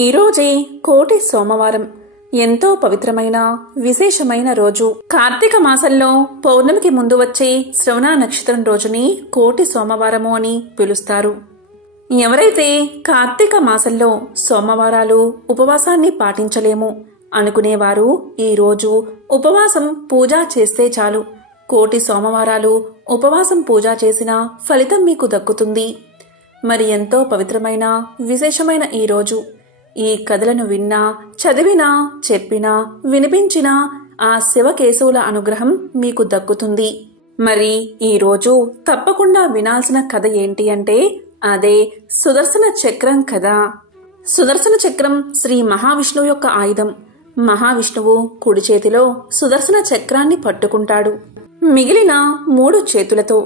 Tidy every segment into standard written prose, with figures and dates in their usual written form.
ఈ రోజే కోటి సోమవారం. ఎంతో పవిత్రమైన విశేషమైన రోజు. కార్తీక మాసంలో పౌర్ణమికి ముందు వచ్చే శ్రవణ నక్షత్రం రోజుని కోటి సోమవారము అని పిలుస్తారు. ఎవరైతే కార్తీక మాసంలో సోమవారాలు ఉపవాసాన్ని పాటించలేము అనుకునేవారు ఈ రోజు ఉపవాసం పూజ చేస్తే చాలు. కోటి సోమవారాలు ఉపవాసం పూజ చేసిన ఫలితం మీకు దక్కుతుంది. మరి ఎంతో పవిత్రమైన విశేషమైన ఈ రోజు ఈ కథలను విన్నా, చదివినా, చెప్పినా, వినిపించినా ఆ శివకేశవుల అనుగ్రహం మీకు దక్కుతుంది. మరి ఈ రోజు తప్పకుండా వినాల్సిన కథ ఏంటి అంటే అదే సుదర్శన చక్రం కథ. సుదర్శన చక్రం శ్రీ మహావిష్ణువు యొక్క ఆయుధం. మహావిష్ణువు కుడి చేతిలో సుదర్శన చక్రాన్ని పట్టుకుంటాడు. మిగిలిన 3 చేతులతో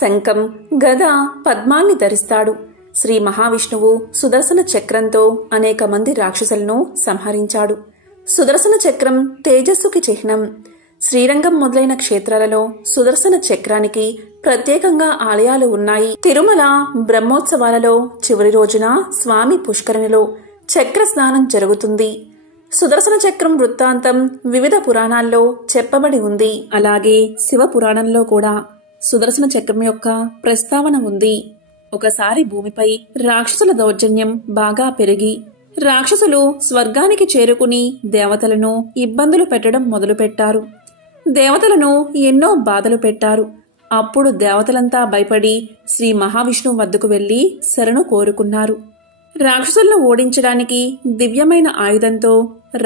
శంఖం, గద, పద్మాన్ని ధరిస్తాడు. శ్రీ మహావిష్ణువు సుదర్శన చక్రంతో అనేక మంది రాక్షసులను సంహరించాడు. సుదర్శన చక్రం తేజస్సుకి చిహ్నం. శ్రీరంగం మొదలైన క్షేత్రాలలో సుదర్శన చక్రానికి ప్రత్యేకంగా ఆలయాలు ఉన్నాయి. తిరుమల బ్రహ్మోత్సవాలలో చివరి రోజున స్వామి పుష్కరిణిలో చక్ర స్నానం జరుగుతుంది. సుదర్శన చక్రం వృత్తాంతం వివిధ పురాణాల్లో చెప్పబడి ఉంది. అలాగే శివ పురాణంలో కూడా సుదర్శన చక్రం యొక్క ప్రస్తావన ఉంది. ఒకసారి భూమిపై రాక్షసుల దౌర్జన్యం బాగా పెరిగి రాక్షసులు స్వర్గానికి చేరుకుని దేవతలను ఇబ్బందులు పెట్టడం మొదలుపెట్టారు. దేవతలను ఎన్నో బాధలు పెట్టారు. అప్పుడు దేవతలంతా భయపడి శ్రీ మహావిష్ణువు వద్దకు వెళ్లి శరణు కోరుకున్నారు. రాక్షసులను ఓడించడానికి దివ్యమైన ఆయుధంతో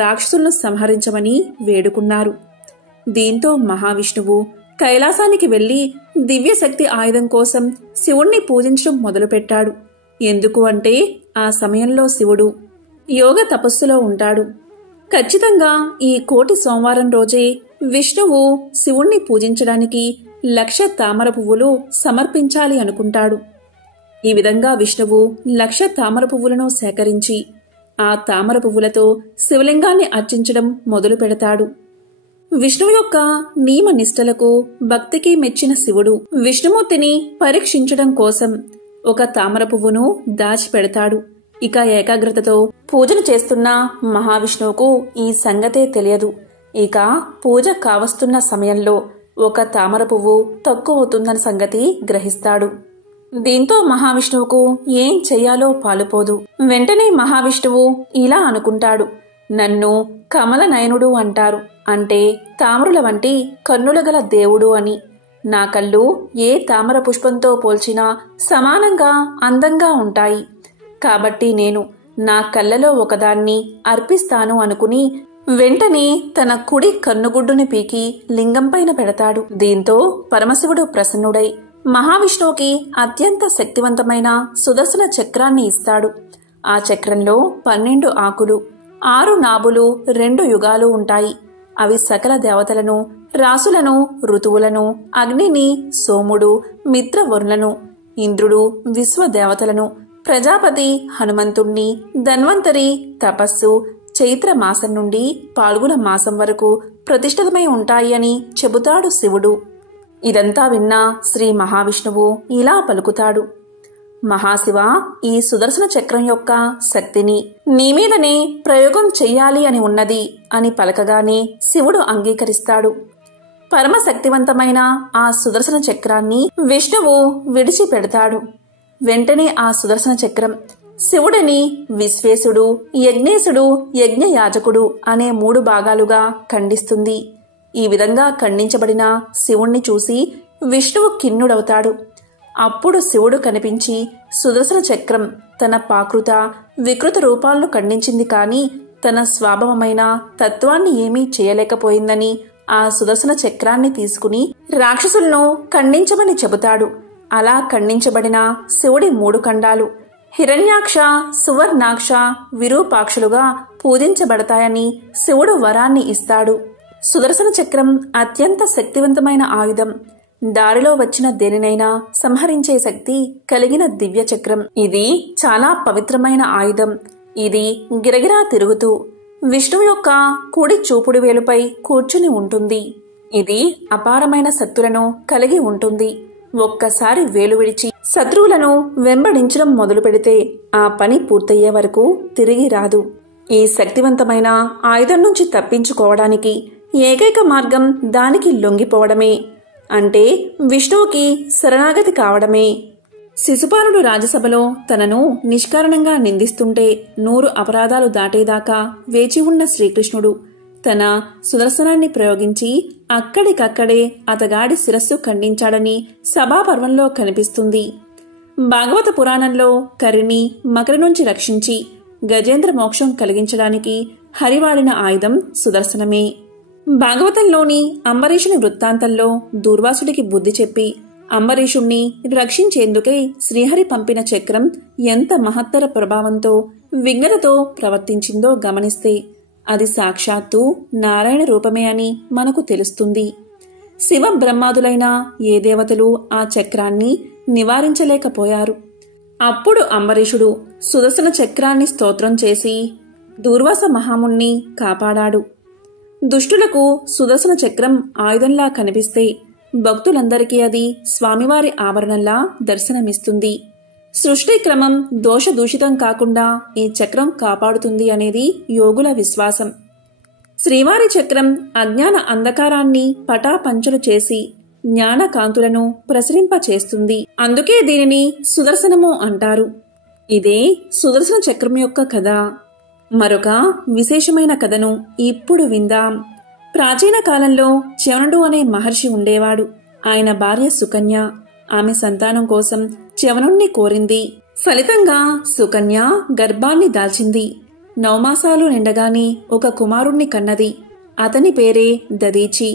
రాక్షసులను సంహరించమని వేడుకున్నారు. దీంతో మహావిష్ణువు కైలాసానికి వెళ్లి దివ్యశక్తి ఆయుధం కోసం శివుణ్ణి పూజించడం మొదలుపెట్టాడు. ఎందుకు అంటే ఆ సమయంలో శివుడు యోగ తపస్సులో ఉంటాడు. ఖచ్చితంగా ఈ కోటి సోమవారం రోజే విష్ణువు శివుణ్ణి పూజించడానికి 1,00,000 తామర పువ్వులు సమర్పించాలి అనుకుంటాడు. ఈ విధంగా విష్ణువు 1,00,000 తామర పువ్వులను సేకరించి ఆ తామర పువ్వులతో శివలింగాన్ని అర్చించడం మొదలు పెడతాడు. విష్ణువు యొక్క నియమ నిష్టలకు భక్తికి మెచ్చిన శివుడు విష్ణుమూర్తిని పరీక్షించడం కోసం ఒక తామర పువ్వును దాచిపెడతాడు. ఇక ఏకాగ్రతతో పూజను చేస్తున్న మహావిష్ణువుకు ఈ సంగతే తెలియదు. ఇక పూజ కావస్తున్న సమయంలో ఒక తామర పువ్వు తక్కువవుతుందన్న సంగతి గ్రహిస్తాడు. దీంతో మహావిష్ణువుకు ఏం చెయ్యాలో పాలుపోదు. వెంటనే మహావిష్ణువు ఇలా అనుకుంటాడు, నన్ను కమల నయనుడు అంటారు, అంటే తామరుల వంటి కన్నుల గల దేవుడు అని. నా కళ్ళు ఏ తామర పుష్పంతో పోల్చినా సమానంగా అందంగా ఉంటాయి. కాబట్టి నేను నా కళ్ళలో ఒకదాన్ని అర్పిస్తాను అనుకుని వెంటనే తన కుడి కన్నుగుడ్డుని పీకి లింగంపైన పెడతాడు. దీంతో పరమశివుడు ప్రసన్నుడై మహావిష్ణువుకి అత్యంత శక్తివంతమైన సుదర్శన చక్రాన్ని ఇస్తాడు. ఆ చక్రంలో 12 ఆకులు, 6 నాభులు, 2 యుగాలు ఉంటాయి. అవి సకల దేవతలను, రాసులను, ఋతువులను, అగ్నిని, సోముడు, మిత్రవరులను, ఇంద్రుడు, విశ్వదేవతలను, ప్రజాపతి, హనుమంతుణ్ణి, ధన్వంతరి, తపస్సు, చైత్ర మాసం నుండి పాల్గొన మాసం వరకు ప్రతిష్ఠితమై ఉంటాయి అని చెబుతాడు శివుడు. ఇదంతా విన్నా శ్రీ మహావిష్ణువు ఇలా పలుకుతాడు, మహాశివ, ఈ సుదర్శన చక్రం యొక్క శక్తిని నీ మీదనే ప్రయోగం చెయ్యాలి అని ఉన్నది అని పలకగానే శివుడు అంగీకరిస్తాడు. పరమశక్తివంతమైన ఆ సుదర్శన చక్రాన్ని విష్ణువు విడిచిపెడతాడు. వెంటనే ఆ సుదర్శన చక్రం శివుడిని విశ్వేశుడు, యజ్ఞేశుడు, యజ్ఞయాజకుడు అనే 3 భాగాలుగా ఖండిస్తుంది. ఈ విధంగా ఖండించబడిన శివుణ్ణి చూసి విష్ణువు ఖిన్నుడవుతాడు. అప్పుడు శివుడు కనిపించి సుదర్శన చక్రం తన పాకృత వికృత రూపాలను ఖండించింది, కాని తన స్వభావమైన తత్వాన్ని ఏమీ చేయలేకపోయిందని ఆ సుదర్శన చక్రాన్ని తీసుకుని రాక్షసులను ఖండించమని చెబుతాడు. అలా ఖండించబడిన శివుడి 3 ఖండాలు హిరణ్యాక్ష, సువర్ణాక్ష, విరూపాక్షులుగా పూజించబడతాయని శివుడు వరాన్ని ఇస్తాడు. సుదర్శన చక్రం అత్యంత శక్తివంతమైన ఆయుధం. దారిలో వచ్చిన దేనినైనా సంహరించే శక్తి కలిగిన దివ్య చక్రం. ఇది చాలా పవిత్రమైన ఆయుధం. ఇది గిరగిరా తిరుగుతూ విష్ణువు యొక్క కుడి చూపుడు వేలుపై కూర్చుని ఉంటుంది. ఇది అపారమైన శక్తులను కలిగి ఉంటుంది. ఒక్కసారి వేలు విడిచి శత్రువులను వెంబడించడం మొదలు పెడితే ఆ పని పూర్తయ్యే వరకు తిరిగి రాదు. ఈ శక్తివంతమైన ఆయుధం నుంచి తప్పించుకోవడానికి ఏకైక మార్గం దానికి లొంగిపోవడమే, అంటే విష్ణువుకి శరణాగతి కావడమే. శిశుపాలుడు రాజసభలో తనను నిష్కారణంగా నిందిస్తుంటే 100 అపరాధాలు దాటేదాకా వేచి ఉన్న శ్రీకృష్ణుడు తన సుదర్శనాన్ని ప్రయోగించి అక్కడికక్కడే అతగాడి శిరస్సు ఖండించాడని సభాపర్వంలో కనిపిస్తుంది. భాగవత పురాణంలో కరిని మకర నుంచి రక్షించి గజేంద్ర మోక్షం కలిగించడానికి హరివాడిన ఆయుధం సుదర్శనమే. భాగవతంలోని అంబరీషుని వృత్తాంతంలో దూర్వాసుడికి బుద్ధి చెప్పి అంబరీషుణ్ణి రక్షించేందుకై శ్రీహరి పంపిన చక్రం ఎంత మహత్తర ప్రభావంతో విఘ్నతతో ప్రవర్తించిందో గమనిస్తే అది సాక్షాత్తు నారాయణ రూపమే అని మనకు తెలుస్తుంది. శివ బ్రహ్మాదులైన ఏ దేవతలు ఆ చక్రాన్ని నివారించలేకపోయారు. అప్పుడు అంబరీషుడు సుదర్శన చక్రాన్ని స్తోత్రం చేసి దూర్వాస మహాముణ్ణి కాపాడాడు. దుష్టులకు సుదర్శన చక్రం ఆయుధంలా కనిపిస్తే భక్తులందరికీ అది స్వామివారి ఆభరణంలా దర్శనమిస్తుంది. సృష్టి క్రమం దోషదూషితం కాకుండా ఈ చక్రం కాపాడుతుంది అనేది యోగుల విశ్వాసం. శ్రీవారి చక్రం అజ్ఞాన అంధకారాన్ని పటాపంచలు చేసి జ్ఞాన కాంతులను ప్రసరింపచేస్తుంది. అందుకే దీనిని సుదర్శనము అంటారు. ఇదే సుదర్శన చక్రం యొక్క కథ. మరొక విశేషమైన కథను ఇప్పుడు విందాం. ప్రాచీన కాలంలో చ్యవనుడు అనే మహర్షి ఉండేవాడు. ఆయన భార్య సుకన్య. ఆమె సంతానం కోసం చ్యవనుణ్ణి కోరింది. ఫలితంగా సుకన్య గర్భాన్ని దాల్చింది. 9 మాసాలు నిండగానే ఒక కుమారుణ్ణి కన్నది. అతని పేరే దదీచి.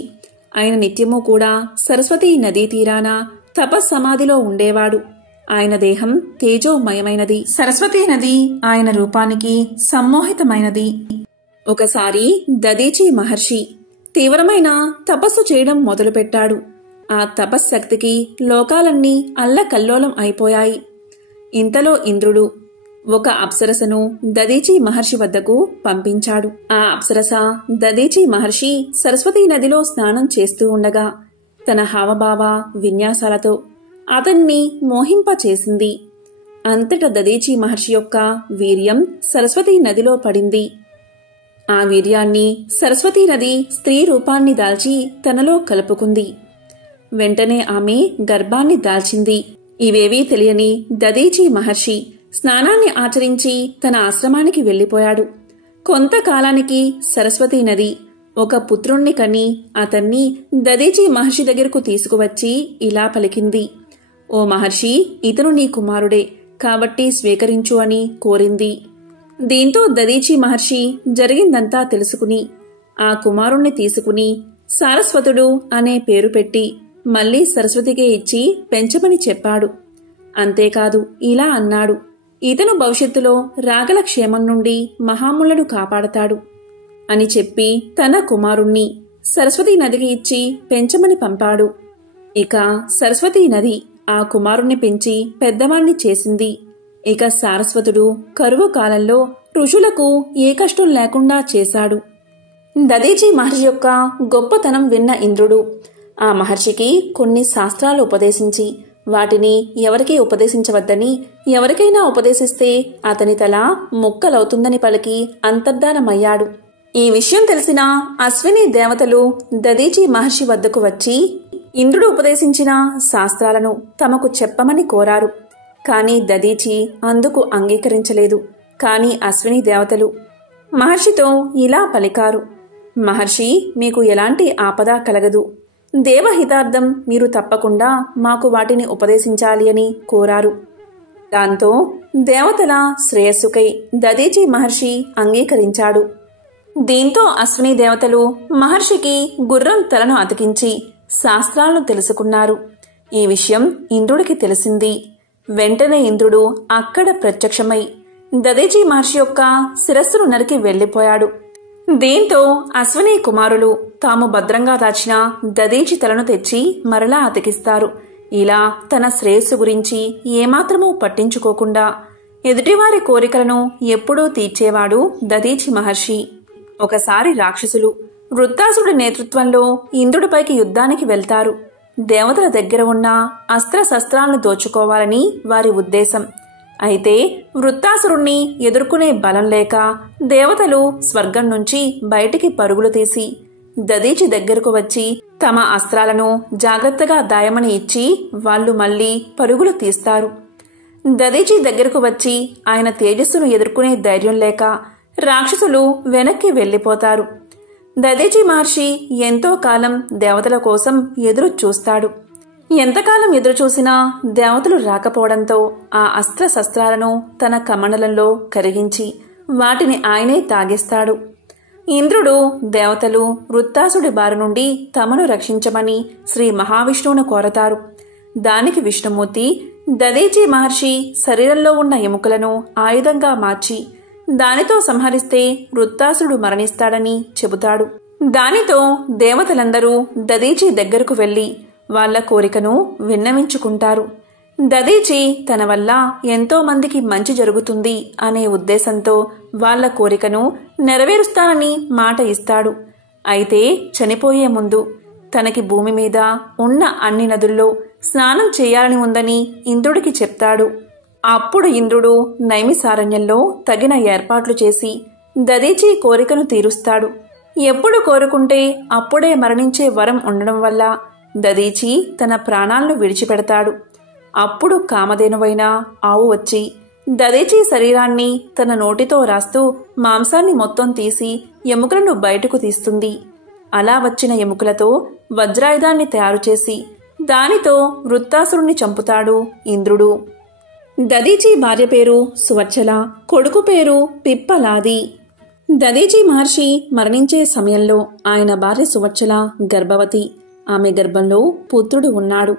ఆయన నిత్యము కూడా సరస్వతీ నదీ తీరాన తపస్సమాధిలో ఉండేవాడు. ఆయన దేహం తేజోమయమైనది. సరస్వతీ నది ఆయన రూపానికి సమ్మోహితమైనది. ఒకసారి దదీచి మహర్షి తీవ్రమైన తపస్సు చేయడం మొదలుపెట్టాడు. ఆ తపశ్శక్తికి లోకాలన్నీ అల్లకల్లోలం అయిపోయాయి. ఇంతలో ఇంద్రుడు ఒక అప్సరసను దదీచి మహర్షి వద్దకు పంపించాడు. ఆ అప్సరస దదీచి మహర్షి సరస్వతీ నదిలో స్నానం చేస్తూ ఉండగా తన హావభావ విన్యాసాలతో అతన్ని మోహింపచేసింది. అంతట దదీచి మహర్షి యొక్క వీర్యం సరస్వతీ నదిలో పడింది. ఆ వీర్యాన్ని సరస్వతీ నది స్త్రీ రూపాన్ని దాల్చి తనలో కలుపుకుంది. వెంటనే ఆమె గర్భాన్ని దాల్చింది. ఇవేవీ తెలియని దదీచి మహర్షి స్నానాన్ని ఆచరించి తన ఆశ్రమానికి వెళ్లిపోయాడు. కొంతకాలానికి సరస్వతీ నది ఒక పుత్రుణ్ణి కని అతన్ని దదీచి మహర్షి దగ్గరకు తీసుకువచ్చి ఇలా పలికింది. ఓ మహర్షి, ఇతను నీ కుమారుడే, కాబట్టి స్వీకరించు అని కోరింది. దీంతో దదీచి మహర్షి జరిగిందంతా తెలుసుకుని ఆ కుమారుణ్ణి తీసుకుని సారస్వతుడు అనే పేరు పెట్టి మళ్లీ సరస్వతికే ఇచ్చి పెంచమని చెప్పాడు. అంతేకాదు ఇలా అన్నాడు, ఇతను భవిష్యత్తులో రాగల క్షేమం నుండి మహాములను కాపాడతాడు అని చెప్పి తన కుమారుణ్ణి సరస్వతీ నదికి ఇచ్చి పెంచమని పంపాడు. ఇక సరస్వతీ నది ఆ కుమారుణ్ణి పెంచి పెద్దవాణ్ణి చేసింది. ఇక సారస్వతుడు కరువు కాలంలో ఋషులకు ఏ కష్టం లేకుండా చేశాడు. దదీచి మహర్షి యొక్క గొప్పతనం విన్న ఇంద్రుడు ఆ మహర్షికి కొన్ని శాస్త్రాలు ఉపదేశించి వాటిని ఎవరికీ ఉపదేశించవద్దని, ఎవరికైనా ఉపదేశిస్తే అతని తల ముక్కలవుతుందని పలికి అంతర్ధానమయ్యాడు. ఈ విషయం తెలిసిన అశ్విని దేవతలు దదీచి మహర్షి వద్దకు వచ్చి ఇంద్రుడు ఉపదేశించిన శాస్త్రాలను తమకు చెప్పమని కోరారు. కాని దదీచి అందుకు అంగీకరించలేదు. కాని అశ్విని దేవతలు మహర్షితో ఇలా పలికారు, మహర్షి, మీకు ఎలాంటి ఆపద కలగదు. దేవహితార్థం మీరు తప్పకుండా మాకు వాటిని ఉపదేశించాలి అని కోరారు. దాంతో దేవతల శ్రేయస్సుకై దదీచి మహర్షి అంగీకరించాడు. దీంతో అశ్విని దేవతలు మహర్షికి గుర్రం తలను అతికించి శాస్త్రాలను తెలుసుకున్నారు. ఈ విషయం ఇంద్రుడికి తెలిసింది. వెంటనే ఇంద్రుడు అక్కడ ప్రత్యక్షమై దదీచి మహర్షి యొక్క శిరస్సును నరికి వెళ్లిపోయాడు. దీంతో అశ్విని కుమారులు తాము భద్రంగా దాచిన దదీచి తలను తెచ్చి మరలా అతికిస్తారు. ఇలా తన శ్రేయస్సు గురించి ఏమాత్రమూ పట్టించుకోకుండా ఎదుటివారి కోరికలను ఎప్పుడూ తీర్చేవాడు దదీచి మహర్షి. ఒకసారి రాక్షసులు వృత్తాసుడి నేతృత్వంలో ఇంద్రుడిపైకి యుద్ధానికి వెళ్తారు. దేవతల దగ్గర ఉన్న అస్త్రశస్త్రాలను దోచుకోవాలని వారి ఉద్దేశం. అయితే వృత్తాసురుణ్ణి ఎదుర్కొనే బలం లేక దేవతలు స్వర్గం నుంచి బయటికి పరుగులు తీసి దదీచి దగ్గరకు వచ్చి తమ అస్త్రాలను జాగ్రత్తగా దాయమని ఇచ్చి వాళ్ళు మళ్ళీ పరుగులు తీస్తారు. దదీచి దగ్గరకు వచ్చి ఆయన తేజస్సును ఎదుర్కొనే ధైర్యం లేక రాక్షసులు వెనక్కి వెళ్ళిపోతారు. దదీచి మహర్షి ఎంతో కాలం దేవతల కోసం ఎదురు చూస్తాడు. ఎంతకాలం ఎదురుచూసినా దేవతలు రాకపోవడంతో ఆ అస్త్రశస్త్రాలను తన కమండలంలో కరిగించి వాటిని ఆయనే తాగేస్తాడు. ఇంద్రుడు దేవతలు వృత్తాసుడి బారి నుండి తమను రక్షించమని శ్రీ మహావిష్ణువును కోరతారు. దానికి విష్ణుమూర్తి దదీచి మహర్షి శరీరంలో ఉన్న ఎముకలను ఆయుధంగా మార్చి దానితో సంహరిస్తే వృత్తాసుడు మరణిస్తాడని చెబుతాడు. దానితో దేవతలందరూ దదీచి దగ్గరకు వెళ్లి వాళ్ల కోరికను విన్నవించుకుంటారు. దదీచి తన వల్ల ఎంతో మందికి మంచి జరుగుతుంది అనే ఉద్దేశంతో వాళ్ల కోరికను నెరవేరుస్తానని మాట ఇస్తాడు. అయితే చనిపోయే ముందు తనకి భూమి మీద ఉన్న అన్ని నదుల్లో స్నానం చేయాలని ఉందని ఇంద్రుడికి చెప్తాడు. అప్పుడు ఇంద్రుడు నైమిసారణ్యంలో తగిన ఏర్పాట్లు చేసి దదీచి కోరికను తీరుస్తాడు. ఎప్పుడు కోరుకుంటే అప్పుడే మరణించే వరం ఉండడం వల్ల దదీచి తన ప్రాణాలను విడిచిపెడతాడు. అప్పుడు కామధేనువైన ఆవు వచ్చి దదీచి శరీరాన్ని తన నోటితో రాస్తూ మాంసాన్ని మొత్తం తీసి ఎముకలను బయటకు తీస్తుంది. అలా వచ్చిన ఎముకలతో వజ్రాయుధాన్ని తయారు చేసి దానితో వృత్తాసురుణ్ణి చంపుతాడు ఇంద్రుడు. దదీచి భార్య పేరు సువర్చల, కొడుకు పేరు పిప్పలాది. దదీచి మహర్షి మరణించే సమయంలో ఆయన భార్య సువర్చల గర్భవతి. ఆమె గర్భంలో పుత్రుడు ఉన్నాడు.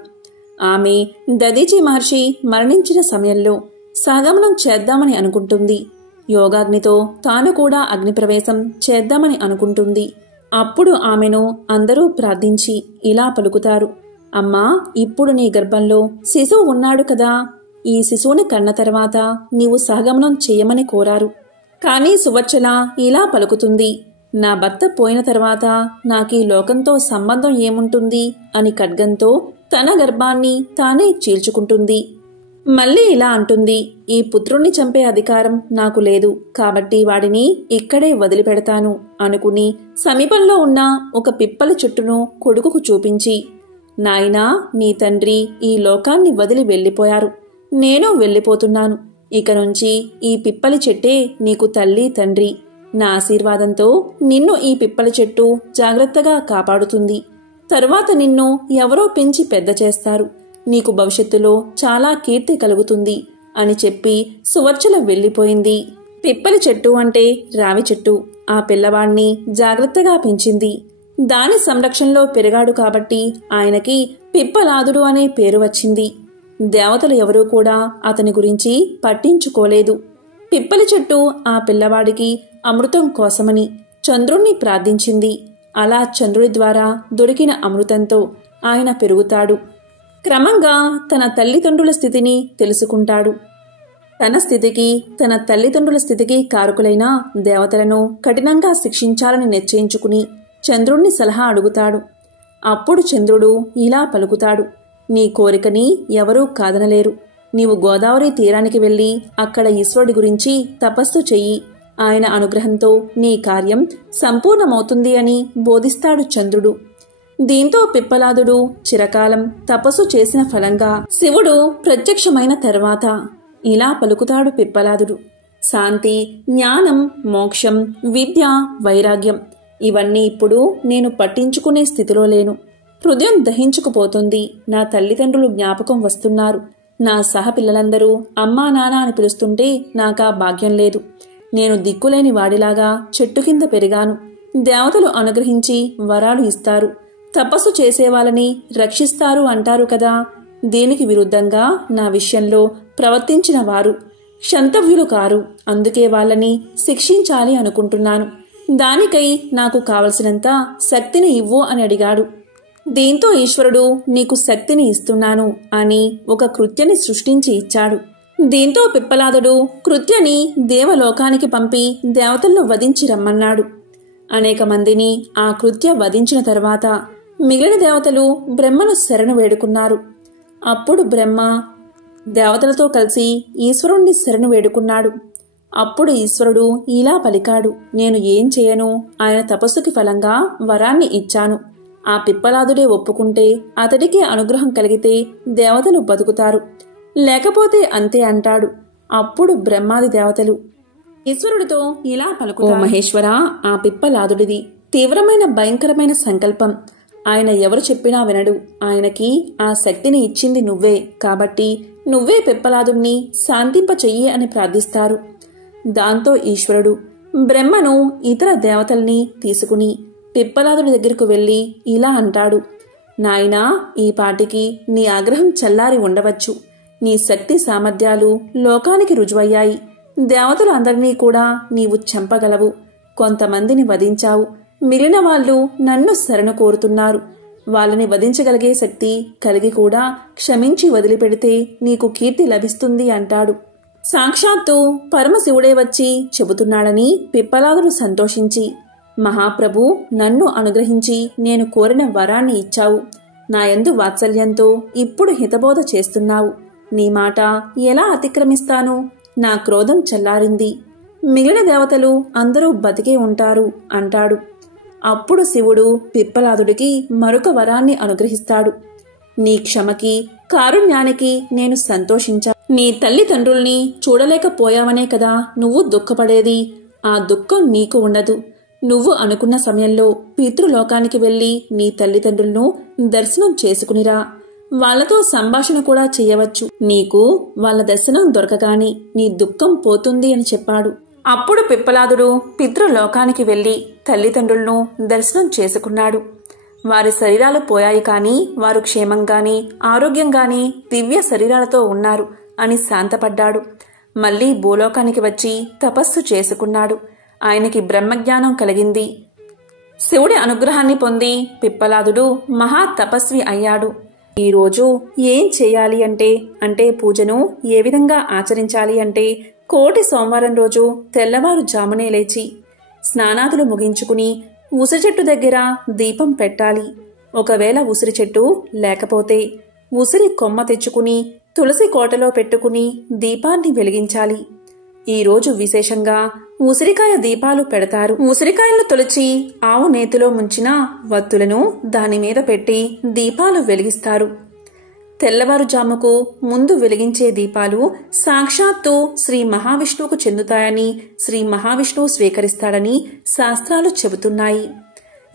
ఆమె దదీచి మహర్షి మరణించిన సమయంలో సహగమనం చేద్దామని అనుకుంటుంది. యోగాగ్నితో తాను కూడా అగ్నిప్రవేశం చేద్దామని అనుకుంటుంది. అప్పుడు ఆమెను అందరూ ప్రార్థించి ఇలా పలుకుతారు: అమ్మా, ఇప్పుడు నీ గర్భంలో శిశువు ఉన్నాడు కదా, ఈ శిశువుని కన్న తర్వాత నీవు సహగమనం చెయ్యమని కోరారు. కానీ సువర్చల ఇలా పలుకుతుంది: నా భర్త పోయిన తర్వాత నాకీ లోకంతో సంబంధం ఏముంటుంది అని ఖడ్గంతో తన గర్భాన్ని తానే చీల్చుకుంటుంది. మళ్ళీ ఇలా అంటుంది: ఈ పుత్రుణ్ణి చంపే అధికారం నాకు లేదు, కాబట్టి వాడిని ఇక్కడే వదిలిపెడతాను అనుకుని సమీపంలో ఉన్న ఒక పిప్పల చెట్టును కొడుకుకు చూపించి, నాయనా, నీ తండ్రి ఈ లోకాన్ని వదిలి వెళ్ళిపోయారు, నేను వెళ్ళిపోతున్నాను. ఇక నుంచి ఈ పిప్పలి చెట్టే నీకు తల్లి తండ్రి. నా ఆశీర్వాదంతో నిన్ను ఈ పిప్పలి చెట్టు జాగ్రత్తగా కాపాడుతుంది. తరువాత నిన్ను ఎవరో పెంచి పెద్ద చేస్తారు. నీకు భవిష్యత్తులో చాలా కీర్తి కలుగుతుంది అని చెప్పి సువర్చల వెళ్ళిపోయింది. పిప్పలి చెట్టు అంటే రావి చెట్టు. ఆ పిల్లవాణ్ణి జాగ్రత్తగా పెంచింది. దాని సంరక్షణలో పెరిగాడు కాబట్టి ఆయనకి పిప్పలాదుడు అనే పేరు వచ్చింది. దేవతలు ఎవరూ కూడా అతని గురించి పట్టించుకోలేదు. పిప్పలి చెట్టు ఆ పిల్లవాడికి అమృతం కోసమని చంద్రుణ్ణి ప్రార్థించింది. అలా చంద్రుడి ద్వారా దొరికిన అమృతంతో ఆయన పెరుగుతాడు. క్రమంగా తన తల్లిదండ్రుల స్థితిని తెలుసుకుంటాడు. తన స్థితికి, తన తల్లిదండ్రుల స్థితికి కారకులైన దేవతలను కఠినంగా శిక్షించాలని నిశ్చయించుకుని చంద్రుణ్ణి సలహా అడుగుతాడు. అప్పుడు చంద్రుడు ఇలా పలుకుతాడు: నీ కోరికని ఎవరూ కాదనలేరు. నీవు గోదావరి తీరానికి వెళ్ళి అక్కడ ఈశ్వరుడి గురించి తపస్సు చెయ్యి. ఆయన అనుగ్రహంతో నీ కార్యం సంపూర్ణమవుతుంది అని బోధిస్తాడు చంద్రుడు. దీంతో పిప్పలాదుడు చిరకాలం తపస్సు చేసిన ఫలంగా శివుడు ప్రత్యక్షమైన తర్వాత ఇలా పలుకుతాడు పిప్పలాదుడు: శాంతి, జ్ఞానం, మోక్షం, విద్య, వైరాగ్యం ఇవన్నీ ఇప్పుడు నేను పట్టించుకునే స్థితిలో లేను. హృదయం దహించుకుపోతుంది. నా తల్లిదండ్రులు జ్ఞాపకం వస్తున్నారు. నా సహపిల్లలందరూ అమ్మా నాన్న అని పిలుస్తుంటే నాకా భాగ్యం లేదు. నేను దిక్కులేని వాడిలాగా చెట్టు కింద పెరిగాను. దేవతలు అనుగ్రహించి వరాలు ఇస్తారు, తపస్సు చేసేవాళ్ళని రక్షిస్తారు అంటారు కదా. దీనికి విరుద్ధంగా నా విషయంలో ప్రవర్తించిన వారు క్షంతవ్యులు కారు. అందుకే వాళ్ళని శిక్షించాలి అనుకుంటున్నాను. దానికై నాకు కావలసినంత శక్తిని ఇవ్వు అని అడిగాడు. దీంతో ఈశ్వరుడు నీకు శక్తిని ఇస్తున్నాను అని ఒక కృత్యని సృష్టించి ఇచ్చాడు. దీంతో పిప్పలాదుడు కృత్యని దేవలోకానికి పంపి దేవతలను వధించి రమ్మన్నాడు. అనేక మందిని ఆ కృత్య వధించిన తర్వాత మిగిలిన దేవతలు బ్రహ్మను శరణు వేడుకున్నారు. అప్పుడు బ్రహ్మ దేవతలతో కలిసి ఈశ్వరుణ్ణి శరణు వేడుకున్నాడు. అప్పుడు ఈశ్వరుడు ఇలా పలికాడు, నేను ఏం చేయను, ఆయన తపస్సుకి ఫలంగా వరాన్ని ఇచ్చాను. ఆ పిప్పలాదుడే ఒప్పుకుంటే, అతడికి అనుగ్రహం కలిగితే దేవతలు బతుకుతారు, లేకపోతే అంతే అంటాడు. అప్పుడు బ్రహ్మాది దేవతలు ఈశ్వరుడితో ఇలా పలుకుతారు, ఓ మహేశ్వరా, ఆ పిప్పలాదుడిది తీవ్రమైన భయంకరమైన సంకల్పం. ఆయన ఎవరు చెప్పినా వినడు. ఆయనకి ఆ శక్తిని ఇచ్చింది నువ్వే, కాబట్టి నువ్వే పిప్పలాదుణ్ణి శాంతింప చెయ్యి అని ప్రార్థిస్తారు. దాంతో ఈశ్వరుడు బ్రహ్మను ఇతర దేవతల్ని తీసుకుని పిప్పలాదుడి దగ్గరకు వెళ్లి ఇలా అంటాడు, నాయనా, ఈ పాటికి నీ ఆగ్రహం చల్లారి ఉండవచ్చు. నీ శక్తి సామర్థ్యాలు లోకానికి రుజువయ్యాయి. దేవతలు అందరినీ కూడా నీవు చంపగలవు. కొంతమందిని వధించావు. మిగిలిన వాళ్ళు నన్ను శరణు కోరుతున్నారు. వాళ్ళని వధించగలిగే శక్తి కలిగి కూడా క్షమించి వదిలిపెడితే నీకు కీర్తి లభిస్తుంది అంటాడు. సాక్షాత్తు పరమశివుడే వచ్చి చెబుతున్నాడని పిప్పలాదుడు సంతోషించి, మహాప్రభు, నన్ను అనుగ్రహించి నేను కోరిన వరాన్ని ఇచ్చావు. నాయందు వాత్సల్యంతో ఇప్పుడు హితబోధ చేస్తున్నావు. నీ మాట ఎలా అతిక్రమిస్తాను? నా క్రోధం చల్లారింది. మిగిలిన దేవతలు అందరూ బతికే ఉంటారు అంటాడు. అప్పుడు శివుడు పిప్పలాదుడికి మరొక వరాన్ని అనుగ్రహిస్తాడు. నీ క్షమకి, కారుణ్యానికి నేను సంతోషించా. నీ తల్లిదండ్రుల్ని చూడలేకపోయావనే కదా నువ్వు దుఃఖపడేది. ఆ దుఃఖం నీకు ఉండదు. నువ్వు అనుకున్న సమయంలో పితృలోకానికి వెళ్లి నీ తల్లిదండ్రులను దర్శనం చేసుకునిరా. వాళ్లతో సంభాషణ కూడా చెయ్యవచ్చు. నీకు వాళ్ల దర్శనం దొరకగాని నీ దుఃఖం పోతుంది అని చెప్పాడు. అప్పుడు పిప్పలాదుడు పితృలోకానికి వెళ్లి తల్లిదండ్రులను దర్శనం చేసుకున్నాడు. వారి శరీరాలు పోయాయి కాని వారు క్షేమంగాని ఆరోగ్యంగాని దివ్య శరీరాలతో ఉన్నారు అని శాంతపడ్డాడు. మళ్లీ భూలోకానికి వచ్చి తపస్సు చేసుకున్నాడు. ఆయనకి బ్రహ్మజ్ఞానం కలిగింది. శివుడి అనుగ్రహాన్ని పొంది పిప్పలాదుడు మహా తపస్వి అయ్యాడు. ఈరోజు ఏం చేయాలి అంటే పూజను ఏ విధంగా ఆచరించాలి అంటే, కోటి సోమవారం రోజు తెల్లవారుజామునే లేచి స్నానాదులు ముగించుకుని ఉసిరి చెట్టు దగ్గర దీపం పెట్టాలి. ఒకవేళ ఉసిరి చెట్టు లేకపోతే ఉసిరి కొమ్మ తెచ్చుకుని తులసి కోటలో పెట్టుకుని దీపాన్ని వెలిగించాలి. ఈరోజు విశేషంగా ఉసిరికాయ దీపాలు పెడతారు. ఉసిరికాయలను తొలిచి ఆవు నేతిలో ముంచిన వత్తులను దానిమీద పెట్టి దీపాలు వెలిగిస్తారు. తెల్లవారుజాముకు ముందు వెలిగించే దీపాలు సాక్షాత్తు శ్రీ మహావిష్ణువుకు చెందుతాయని, శ్రీ మహావిష్ణువు స్వీకరిస్తాడని శాస్త్రాలు చెబుతున్నాయి.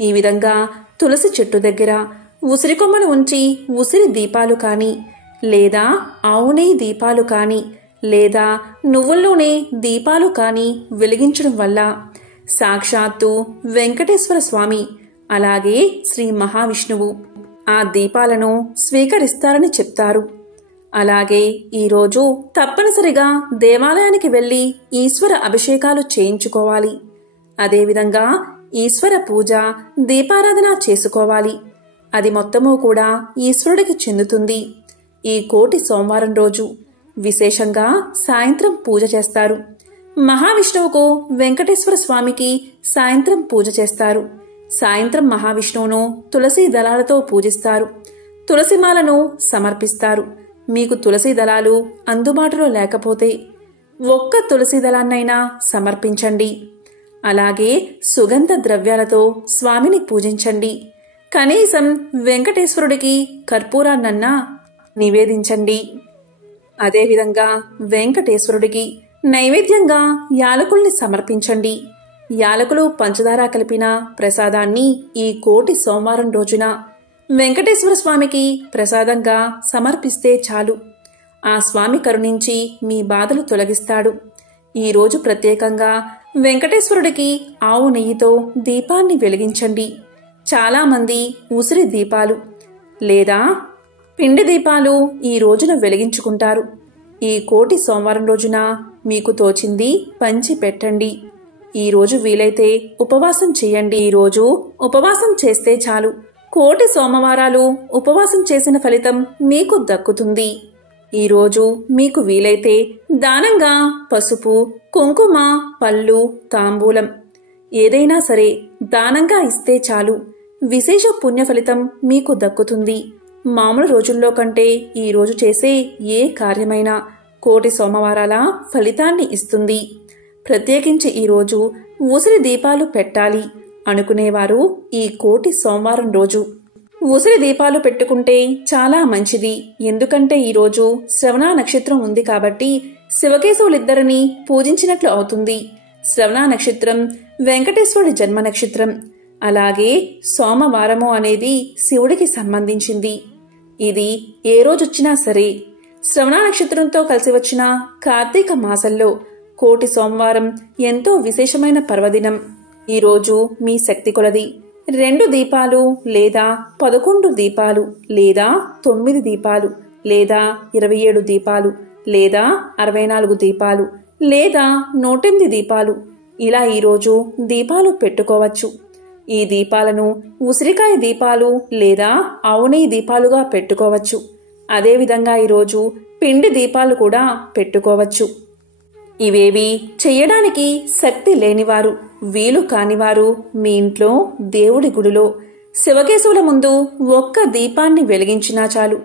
ఈ విధంగా తులసి చెట్టు దగ్గర ఉసిరికొమ్మను ఉంచి ఉసిరి దీపాలు కాని, లేదా ఆవు నెయ్యి దీపాలు కాని, లేదా నువ్వుల నూనె దీపాలు కాని వెలిగించడం వల్ల సాక్షాత్తు వెంకటేశ్వర స్వామి, అలాగే శ్రీ మహావిష్ణువు ఆ దీపాలను స్వీకరిస్తారని చెప్తారు. అలాగే ఈరోజు తప్పనిసరిగా దేవాలయానికి వెళ్లి ఈశ్వర అభిషేకాలు చేయించుకోవాలి. అదేవిధంగా ఈశ్వర పూజ, దీపారాధన చేసుకోవాలి. అది మొత్తమూ కూడా ఈశ్వరుడికి చెందుతుంది. ఈ కోటి సోమవారం రోజు విశేషంగా సాయంత్రం పూజ చేస్తారు. మహావిష్ణువుకు వెంకటేశ్వర స్వామికి సాయంత్రం పూజ చేస్తారు. సాయంత్రం మహావిష్ణువును తులసీ దళాలతో పూజిస్తారు. తులసిమాలను సమర్పిస్తారు. మీకు తులసీ దళాలు అందుబాటులో లేకపోతే ఒక్క తులసీ దళాన్నైనా సమర్పించండి. అలాగే సుగంధ ద్రవ్యాలతో స్వామిని పూజించండి. కనీసం వెంకటేశ్వరుడికి కర్పూరాన్నన్నా నివేదించండి. అదేవిధంగా వెంకటేశ్వరుడికి నైవేద్యంగా యాలకుల్ని సమర్పించండి. యాలకులు, పంచదార కలిపిన ప్రసాదాన్ని ఈ కోటి సోమవారం రోజున వెంకటేశ్వర స్వామికి ప్రసాదంగా సమర్పిస్తే చాలు. ఆ స్వామి కరుణించి మీ బాధలు తొలగిస్తాడు. ఈరోజు ప్రత్యేకంగా వెంకటేశ్వరుడికి ఆవు నెయ్యితో దీపాన్ని వెలిగించండి. చాలామంది ఉసిరి దీపాలు లేదా పిండి దీపాలు ఈ రోజున వెలిగించుకుంటారు. ఈ కోటి సోమవారం రోజున మీకు తోచింది పంచి పెట్టండి. ఈరోజు వీలైతే ఉపవాసం చేయండి. ఈరోజు ఉపవాసం చేస్తే చాలు, కోటి సోమవారాలు ఉపవాసం చేసిన ఫలితం మీకు దక్కుతుంది. ఈరోజు మీకు వీలైతే దానంగా పసుపు, కుంకుమ, పళ్ళు, తాంబూలం ఏదైనా సరే దానంగా ఇస్తే చాలు. విశేష పుణ్య ఫలితం మీకు దక్కుతుంది. మామూలు రోజుల్లో కంటే ఈ రోజు చేసే ఏ కార్యమైనా కోటి సోమవారాల ఫలితాన్ని ఇస్తుంది. ప్రత్యేకించి ఈరోజు ఉసిరి దీపాలు పెట్టాలి అనుకునేవారు ఈ కోటి సోమవారం రోజు ఉసిరి దీపాలు పెట్టుకుంటే చాలా మంచిది. ఎందుకంటే ఈరోజు శ్రవణ నక్షత్రం ఉంది కాబట్టి శివకేశవులిద్దరినీ పూజించినట్లు అవుతుంది. శ్రవణ నక్షత్రం వెంకటేశ్వరుడి జన్మ నక్షత్రం. అలాగే సోమవారము అనేది శివుడికి సంబంధించింది. ఇది ఏ రోజొచ్చినా సరే శ్రవణ నక్షత్రంతో కలిసి వచ్చిన కార్తీక మాసంలో కోటి సోమవారం ఎంతో విశేషమైన పర్వదినం. ఈరోజు మీ శక్తి కొలది 2 దీపాలు లేదా 11 దీపాలు లేదా 9 దీపాలు లేదా 27 దీపాలు లేదా 64 దీపాలు లేదా 108 దీపాలు ఇలా ఈరోజు దీపాలు పెట్టుకోవచ్చు. ఈ దీపాలను ఉసిరికాయ దీపాలు లేదా ఆవునేయి దీపాలుగా పెట్టుకోవచ్చు. అదేవిధంగా ఈరోజు పిండి దీపాలు కూడా పెట్టుకోవచ్చు. ఇవేవి చెయ్యడానికి శక్తి లేనివారు, వీలు కానివారు మీ ఇంట్లో దేవుడి గుడిలో శివకేశవుల ముందు ఒక్క దీపాన్ని వెలిగించినా చాలు.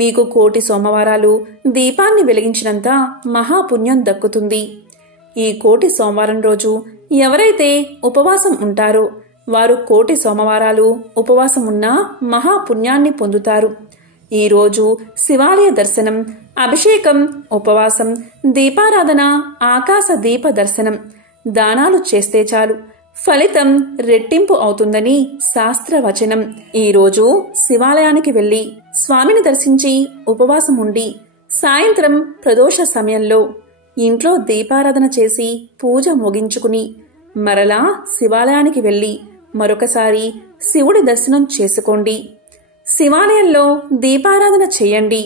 మీకు కోటి సోమవారాలు దీపాన్ని వెలిగించినంత మహాపుణ్యం దక్కుతుంది. ఈ కోటి సోమవారం రోజు ఎవరైతే ఉపవాసం ఉంటారో వారు కోటి సోమవారాలు ఉపవాసం ఉన్న మహాపుణ్యాన్ని పొందుతారు. ఈరోజు శివాలయ దర్శనం, అభిషేకం, ఉపవాసం, దీపారాధన, ఆకాశ దీప దర్శనం, దానాలు చేస్తే చాలు ఫలితం రెట్టింపు అవుతుందని శాస్త్రవచనం. ఈరోజు శివాలయానికి వెళ్లి స్వామిని దర్శించి ఉపవాసం ఉండి సాయంత్రం ప్రదోష సమయంలో ఇంట్లో దీపారాధన చేసి పూజ ముగించుకుని మరలా శివాలయానికి వెళ్లి మరొకసారి శివుడి దర్శనం చేసుకోండి. శివాలయంలో దీపారాధన చెయ్యండి.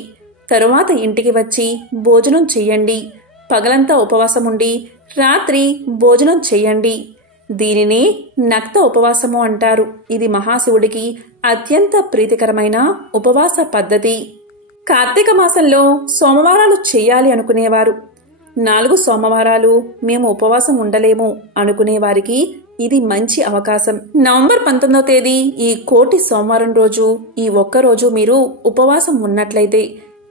తరువాత ఇంటికి వచ్చి భోజనం చెయ్యండి. పగలంతా ఉపవాసం ఉండి రాత్రి భోజనం చెయ్యండి. దీనిని నక్త ఉపవాసము అంటారు. ఇది మహాశివుడికి అత్యంత ప్రీతికరమైన ఉపవాస పద్ధతి. కార్తీక మాసంలో సోమవారాలు చెయ్యాలి అనుకునేవారు, 4 సోమవారాలు మేము ఉపవాసం ఉండలేము అనుకునేవారికి ఇది మంచి అవకాశం. నవంబర్ 19వ తేదీ ఈ కోటి సోమవారం రోజు ఈ ఒక్కరోజు మీరు ఉపవాసం ఉన్నట్లయితే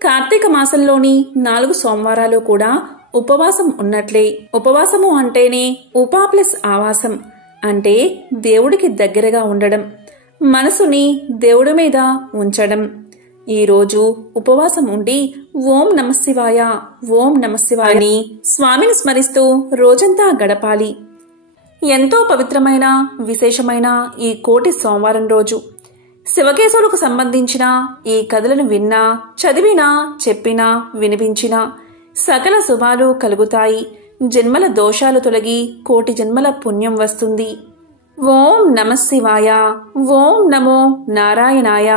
కార్తీక మాసంలోని 4 సోమవారాలు కూడా ఉపవాసం ఉన్నట్లే. ఉపవాసము అంటేనే ఉపా ప్లస్ ఆవాసం, అంటే దేవుడికి దగ్గరగా ఉండడం, మనసుని దేవుడి మీద ఉంచడం. ఈరోజు ఉపవాసం ఉండి ఓం నమశివాయ ఓం నమశివాయ అని స్వామిని స్మరిస్తూ రోజంతా గడపాలి. ఎంతో పవిత్రమైన విశేషమైన ఈ కోటి సోమవారం రోజు శివకేశవులకు సంబంధించిన ఈ కథలను విన్నా, చదివినా, చెప్పినా, వినిపించినా సకల శుభాలు కలుగుతాయి. జన్మల దోషాలు తొలగి కోటి జన్మల పుణ్యం వస్తుంది. ఓం నమశివాయ ఓం నమో నారాయణాయ.